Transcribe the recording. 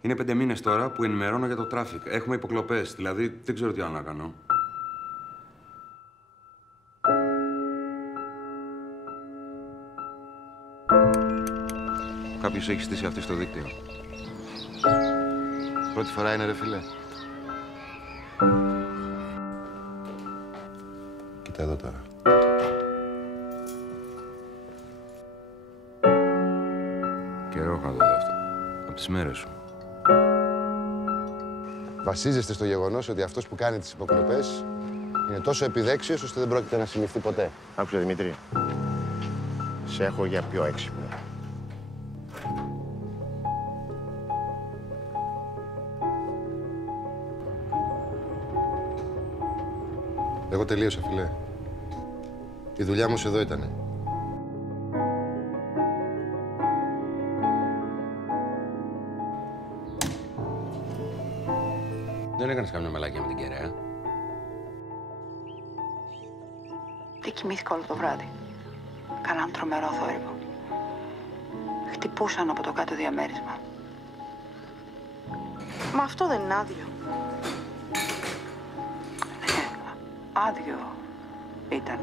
Είναι 5 μήνες τώρα που ενημερώνω για το τράφικ. Έχουμε υποκλοπές, δηλαδή δεν ξέρω τι άλλο να κάνω. Κάποιος έχει στήσει αυτή στο δίκτυο. Πρώτη φορά είναι, ρε φίλε. Κοίτα εδώ τώρα. Καιρό έχω να το δω αυτό. Από τις μέρες σου. Βασίζεστε στο γεγονός ότι αυτός που κάνει τις υποκλοπές είναι τόσο επιδέξιος ώστε δεν πρόκειται να συλληφθεί ποτέ. Άκουσε, Δημήτρη. Σε έχω για πιο έξυπνο. Εγώ τελείωσα, φιλέ. Η δουλειά μου εδώ ήτανε. Δεν έκανες καμιά μαλακία με την Κεραία. Δεν κοιμήθηκα όλο το βράδυ. Κάναν τρομερό θόρυβο. Χτυπούσαν από το κάτω διαμέρισμα. Μα αυτό δεν είναι άδειο. Άδειο ήταν.